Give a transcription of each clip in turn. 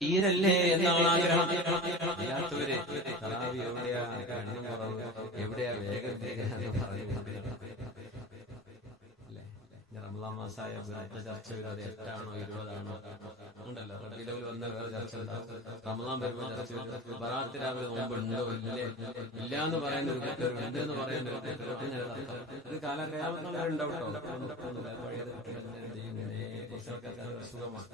തീരല്ലേ എന്നാണ് ആഗ്രഹം. ഇല്ലാത്തവര് എവിടെയാ കുറവ് എവിടെയാ വേഗം എന്ന് റമദാൻ മാസമായ ചർച്ച എട്ടാണോ ഇരുപതാണോ? ഉണ്ടല്ലോ. റബീലവൽ വന്ന വേറെ ചർച്ച ഉണ്ടാവും റമദാൻ വരുമ്പോൾ ചർച്ച വരും. ബറാത്ത് രാവിലെ നോമ്പ് ഉണ്ടോ? ഇല്ലേ? ഇല്ല എന്ന് ഒരു ഉണ്ട് എന്ന് ഒരു. ഇത് ഉണ്ടാവും കേട്ടോ. പഴയത് കുട്ടികൾ എന്ത് ചെയ്യും? ഇങ്ങനെ കുറച്ച് ആൾക്കാർക്ക് അത് അസുഖമാണ്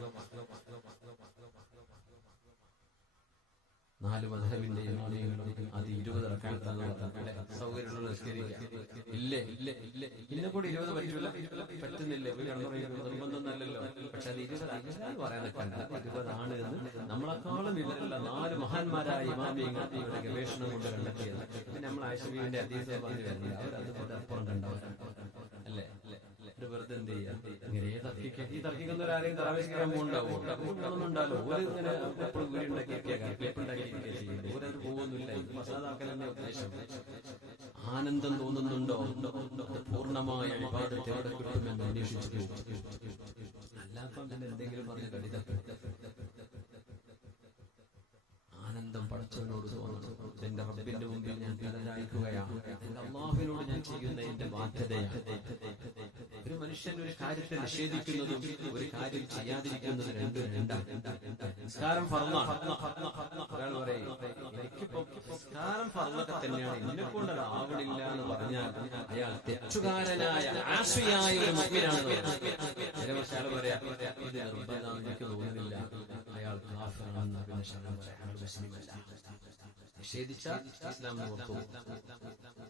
നാല് മധുരവിന്റെ അത് ഇരുപത് കൂടി ഇരുപത് പറ്റില്ല. പറ്റുന്നില്ല. നിർബന്ധമൊന്നല്ലല്ലോ പക്ഷെ അത് ഇരുപത് പറയാനൊക്കെ ഇരുപതാണ് എന്ന് നമ്മളെക്കാളും വിവരമില്ല നാല് മഹാന്മാരായ ഇമാമിയങ്ങൾ ഗവേഷണം കൊണ്ട് കണ്ടെത്തിയത്. നമ്മൾ ആശുബീവിന്റെ അതീതം പറഞ്ഞു അവർ അല്ലേ? വെറുതെ എന്ത് ചെയ്യാം? ഇങ്ങനെ തർക്കിക്ക ഈ തർക്കിക്കുന്നവരാരെയും തറാവേശിക്കാൻ പോകുന്നുണ്ടാവും പോകുന്നുണ്ടാവല്ലോ ഓര് ഇങ്ങനെ എപ്പോഴും വീടുണ്ടാക്കിയൊക്കെ ക്ലിപ്പുണ്ടാക്കിയൊക്കെ ആനന്ദം തോന്നുന്നുണ്ടോ? പൂർണമായ വിവാദത്തെ എവിടെ കിട്ടുമെന്ന് അന്വേഷിച്ചു. അല്ലാപ്പം തന്നെ എന്തെങ്കിലും പറഞ്ഞ് കടിത. ആനന്ദം പഠിച്ചവനോട് തോന്നുന്നു എന്റെ റബ്ബിന്റെ മുമ്പിൽ ഞാൻ തലചായ്ക്കുകയാണ് എന്റെ ഞാൻ ചെയ്യുന്ന എന്റെ ബാധ്യതയാണ് ഒരു മനുഷ്യൻ ഒരു കാര്യത്തെ നിഷേധിക്കുന്നതും ഒരു കാര്യം ചെയ്യാതിരിക്കുന്നതും രണ്ടും രണ്ടാണ് നിസ്കാരം ഒരാൾ പറയും തന്നെയാണ് എന്നെ കൊണ്ട് അത് ആവണില്ല എന്ന് പറഞ്ഞാൽ അയാൾ തെറ്റുകാരനായ ആശയായ ഒരു മുഖ്യനാണ് ചില പക്ഷേ പറയാ ഇത് നിർബന്ധം എനിക്ക് തോന്നുന്നില്ല. അയാൾ കാഫിറാണെന്ന് പിന്നെ മുസ്ലിമല്ല നിഷേധിച്ച പുറത്തു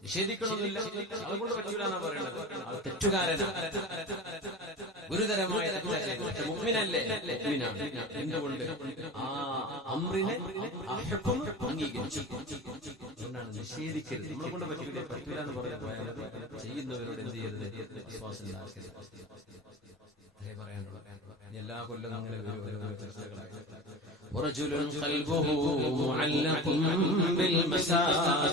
നിഷേധിക്കണമെന്നില്ല. അതുകൊണ്ട് പറ്റൂലെന്നാ പറയുന്നത് ആൾ തെറ്റുകാരനാണ്. ഗുരുതരമായ തെറ്റാ ചെയ്യുന്നത്. പക്ഷെ മുഅ്മിനല്ലേ മുഅ്മിനാണ്. എന്തുകൊണ്ട് ആ അമ്രിനെ ആ ഹുക്ം അംഗീകരിച്ചു അതുകൊണ്ടാണ് നിഷേധിക്കരുത് നമ്മളെ കൊണ്ട് പറ്റൂല പറ്റൂല എന്ന് പറഞ്ഞു പോയാൽ ചെയ്യുന്നവരോട് എന്ത് ചെയ്യരുത് വിശ്വാസം ഉണ്ടാക്കരുത് അതേ പറയാനുള്ളൂ എല്ലാ കൊല്ലം അങ്ങനെ വരും ഓരോ ചർച്ചകളായി ورجل قلبه معلق بالمساجد